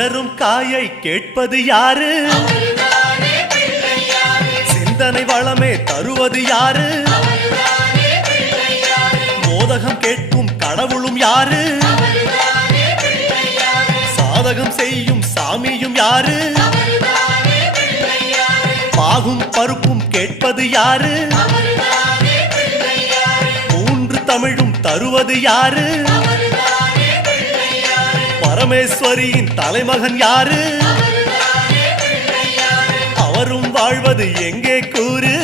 சிதறும் காயை கேட்பது யாரு? சிந்தனை வளமே தருவது யாரு? மோதகம் கேட்கும் கடவுளும் யாரு? சாதகம் செய்யும் சாமியும் யாரு? பாகும் பருப்பும் கேட்பது யாரு? மூன்று தமிழும் தருவது யாரு? பரமேஸ்வரியின் தலைமகன் யாரு? அவரும் வாழ்வது எங்கே கூறு?